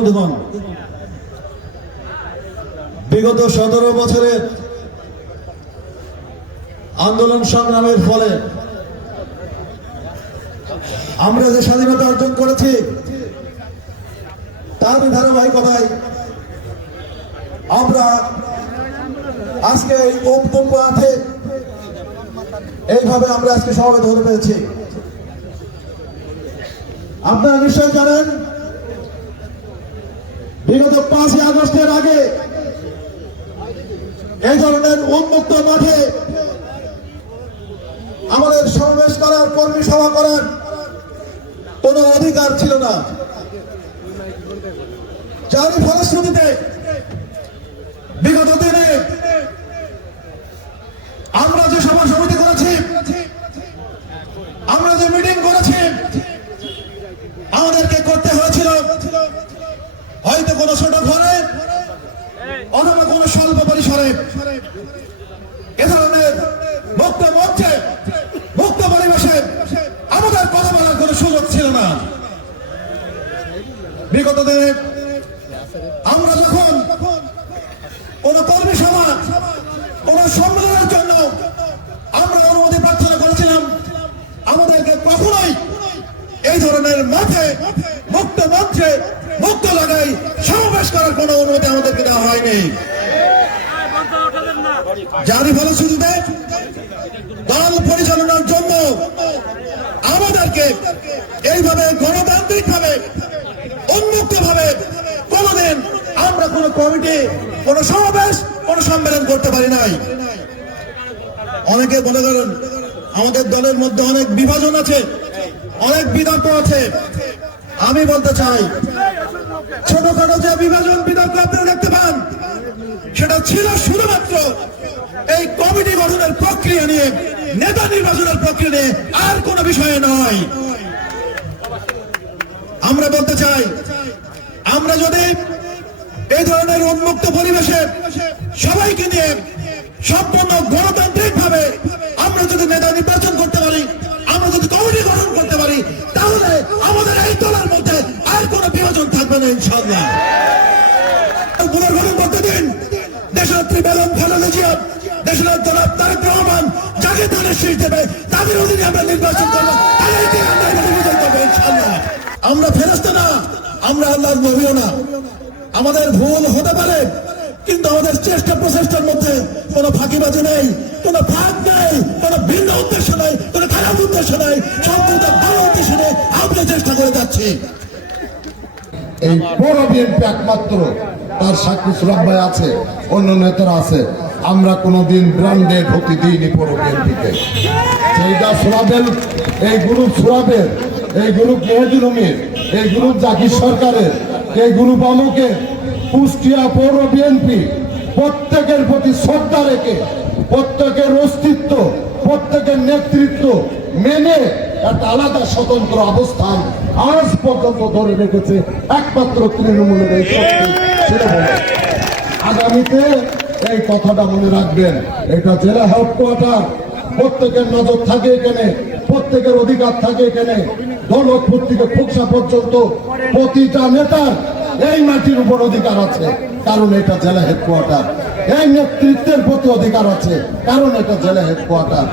বন্ধুগণ, বিগত 17 বছরের আন্দোলন সংগ্রামের ফলে আমরা যে স্বাধীনতা অর্জন করেছি তার ধারাবাহিকতায় আমরা আজকে এই উপকূলে এইভাবে আমরা আজকে সমাবেত হতে পেরেছি। আপনারা নিশ্চয় জানেন, বিগত 5ই আগস্টের আগে এই ধরনের উন্মুক্ত মাঠে আমাদের সমাবেশ করার, কর্মী সভা করার কোনো অধিকার ছিল না। যার ফলশ্রুতিতে বিগত দিনে আমরা যে সভা সমিতি করেছি, আমরা যে মিটিং করেছি, আমাদেরকে করতে হয়েছিল হয়তো কোনো ছোট ঘরে অথবা কোনো স্বল্প পরিসরে। এ ধরনের মুক্ত মঞ্চে, মুক্ত পরিবেশে আমাদের কথা বলার কোনো সুযোগ ছিল না। বিগত দিনে আমরা যখন কোন কর্মী সভা, কোন সম্মেলনের জন্য আমরা অনুমতি প্রার্থনা করেছিলাম, আমাদেরকে কখনোই এই ধরনের মাঠে, মুক্ত মঞ্চে, মুক্ত লাগাই সমাবেশ করার কোন অনুমতি আমাদেরকে দেওয়া হয়নি। যারই ফলশ্রুতিতে দল পরিচালনার জন্য আমাদেরকে এইভাবে গণতান্ত্রিক ভাবে, উন্মুক্ত ভাবে কোনদিন আমরা কোন কমিটি, কোন সমাবেশ, কোন সম্মেলন করতে পারি নাই। অনেকে বলে গেলেন আমাদের দলের মধ্যে অনেক বিভাজন আছে, অনেক বিতর্ক আছে। আমি বলতে চাই, ছোটখাটো যে বিভাজন, বিতর্ক আপনারা দেখতে পান, সেটা ছিল শুধুমাত্র এই কমিটি গঠনের প্রক্রিয়া নিয়ে, নেতা নির্বাচনের প্রক্রিয়া নিয়ে, আর কোন বিষয়ে নয়। আমরা বলতে চাই, আমরা যদি এই ধরনের উন্মুক্ত পরিবেশে সবাইকে নিয়ে সম্পূর্ণ গণতান্ত্রিক ভাবে আমরা যদি নেতা নির্বাচন করতে পারি, আমরা যদি কমিটি গঠন করতে পারি, তাহলে আমাদের এই দলের মধ্যে আর কোন বিভাজন থাকবে না ইনশাআল্লাহ। পুনর্গঠন করতে দিন। দেশনেত্রী বেগম খালেদা জিয়া, দেশনেত্রী জনাব তারেক রহমান যাকে ধানের শীষ দেবে তাদের অধীনে আমরা নির্বাচন করবো, তাদেরকে আমরা বিজয় করবো ইনশাআল্লাহ। আমরা ফেরেশতা না, আমরা আল্লাহর নবীও না। আমাদের ভুল হতে পারে, কিন্তু আমাদের চেষ্টা প্রচেষ্টার মধ্যে কোনো ফাঁকিবাজি নেই, কোনো ফাঁক নেই, কোনো ভিন্ন উদ্দেশ্য নেই, কোনো খারাপ উদ্দেশ্য নেই, সম্পূর্ণ ভালো উদ্দেশ্য নেই। আমরা চেষ্টা করে যাচ্ছি। এই পৌর বিএনপি একমাত্র তার সাক্ষী সুরাব ভাই আছে, অন্য নেতারা আছে। আমরা কোনোদিন ব্র্যান্ডেড হতে দিইনি পৌর বিএনপিকে। সেইটা সুরাবের, এই গ্রুপ সুরাবের, এই গ্রুপ মেহেদুল আমির, এই গ্রুপ জাকির সরকারের, এই গ্রুপ আমকের, কুষ্টিয়া পৌর বিএনপি প্রত্যেকের প্রতি শ্রদ্ধা রেখে, প্রত্যেকের অস্তিত্ব, প্রত্যেকের নেতৃত্ব মেনে একটা আলাদা স্বতন্ত্র অবস্থান আজ পর্যন্ত ধরে রেখেছে একমাত্র তৃণমূলের এই শক্তি ছিল বলে। আগামীতে এই কথাটা মনে রাখবেন, এটা জেলা হেডকোয়ার্টার, প্রত্যেকের নজর থাকে এখানে, প্রত্যেকের অধিকার থাকে এখানে। দৌলতপুর থেকে ফুকসা পর্যন্ত প্রতিটা নেতার এই মাটির উপর অধিকার আছে, কারণ এটা জেলা হেডকোয়ার্টার। এই নেতৃত্বের প্রতি অধিকার আছে, কারণ এটা জেলা হেডকোয়ার্টার।